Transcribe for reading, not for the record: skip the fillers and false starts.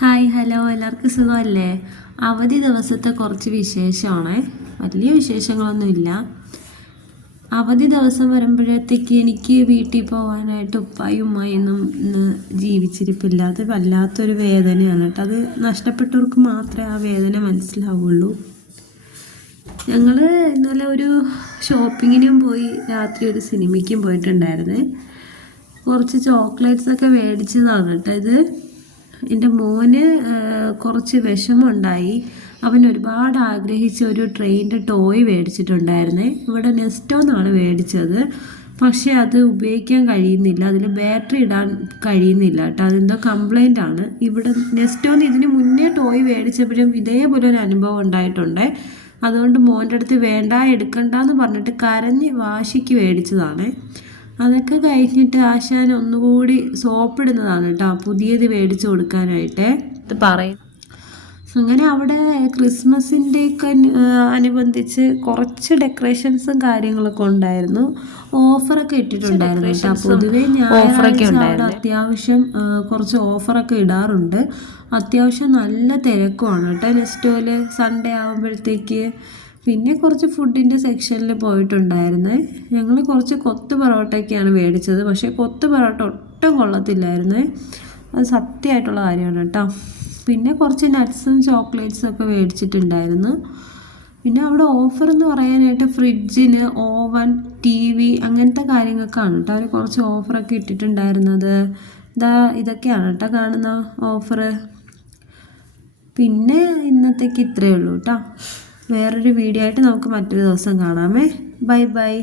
Hi hello എല്ലാവർക്കും സുഖമല്ലേ? അവധി ദിവസത്തെ കുറച്ച് വിശേഷമാണ്. വലിയ വിശേഷങ്ങളൊന്നുമില്ല. അവധി ദിവസം വരുമ്പോഴത്തേക്ക് എനിക്ക് വീട്ടിൽ പോകാനായിട്ട് ഉപ്പായും ഉമ്മായൊന്നും ഇന്ന് ജീവിച്ചിരിപ്പില്ല. അത് വല്ലാത്തൊരു വേദനയാണ് കേട്ടോ. അത് നഷ്ടപ്പെട്ടവർക്ക് മാത്രമേ ആ വേദന മനസ്സിലാവുള്ളൂ. ഞങ്ങൾ ഇന്നലെ ഒരു ഷോപ്പിങ്ങിനും പോയി, രാത്രി ഒരു സിനിമയ്ക്കും പോയിട്ടുണ്ടായിരുന്നേ. കുറച്ച് ചോക്ലേറ്റ്സൊക്കെ മേടിച്ചതാണ് കേട്ടോ. ഇത് എൻ്റെ മോന് കുറച്ച് വിഷമമുണ്ടായി. അവൻ ഒരുപാട് ആഗ്രഹിച്ച് ഒരു ട്രെയിനിൻ്റെ ടോയ് മേടിച്ചിട്ടുണ്ടായിരുന്നേ. ഇവിടെ നെസ്റ്റോന്നാണ് മേടിച്ചത്. പക്ഷേ അത് ഉപയോഗിക്കാൻ കഴിയുന്നില്ല, അതിൽ ബാറ്ററി ഇടാൻ കഴിയുന്നില്ല കേട്ടോ. അതെന്തോ കംപ്ലൈൻ്റ് ആണ്. ഇവിടെ നെസ്റ്റോന്ന് ഇതിന് മുന്നേ ടോയ് മേടിച്ചപ്പോഴും ഇതേപോലെ ഒരു അനുഭവം ഉണ്ടായിട്ടുണ്ട്. അതുകൊണ്ട് മോൻ്റെ അടുത്ത് വേണ്ട, എടുക്കണ്ടെന്ന് പറഞ്ഞിട്ട് കരഞ്ഞ് വാശിക്ക് മേടിച്ചതാണ്. അതൊക്കെ കഴിഞ്ഞിട്ട് ആശാൻ ഒന്നുകൂടി സോപ്പിടുന്നതാണ് കേട്ടോ, പുതിയത് മേടിച്ചു കൊടുക്കാനായിട്ട് പറയും. അങ്ങനെ അവിടെ ക്രിസ്മസിൻ്റെയൊക്കെ അനുബന്ധിച്ച് കുറച്ച് ഡെക്കറേഷൻസും കാര്യങ്ങളൊക്കെ ഉണ്ടായിരുന്നു. ഓഫറൊക്കെ ഇട്ടിട്ടുണ്ടായിരുന്നു കേട്ടോ. പൊതുവേ ഞായറാഴ്ച അവിടെ അത്യാവശ്യം കുറച്ച് ഓഫറൊക്കെ ഇടാറുണ്ട്. അത്യാവശ്യം നല്ല തിരക്കുമാണ് കേട്ടോ നെസ്റ്റോയിൽ സൺഡേ ആകുമ്പോഴത്തേക്ക്. പിന്നെ കുറച്ച് ഫുഡിൻ്റെ സെക്ഷനിൽ പോയിട്ടുണ്ടായിരുന്നേ. ഞങ്ങൾ കുറച്ച് കൊത്ത് പൊറോട്ടയൊക്കെയാണ് മേടിച്ചത്. പക്ഷേ കൊത്ത് പൊറോട്ട ഒട്ടും കൊള്ളത്തില്ലായിരുന്നേ. അത് സത്യമായിട്ടുള്ള കാര്യമാണ് കേട്ടോ. പിന്നെ കുറച്ച് നട്ട്സും ചോക്ലേറ്റ്സും ഒക്കെ മേടിച്ചിട്ടുണ്ടായിരുന്നു. പിന്നെ അവിടെ ഓഫർ എന്ന് പറയാനായിട്ട് ഫ്രിഡ്ജിന്, ഓവൻ, TV അങ്ങനത്തെ കാര്യങ്ങൾക്കാണ് കേട്ടോ അവർ കുറച്ച് ഓഫറൊക്കെ ഇട്ടിട്ടുണ്ടായിരുന്നത്. ഇതൊക്കെയാണ് കേട്ടോ കാണുന്ന ഓഫർ. പിന്നെ ഇന്നത്തേക്ക് ഇത്രയേ ഉള്ളൂ കേട്ടോ. വേറൊരു വീഡിയോ ആയിട്ട് നമുക്ക് മറ്റൊരു ദിവസം കാണാമേ. Bye bye.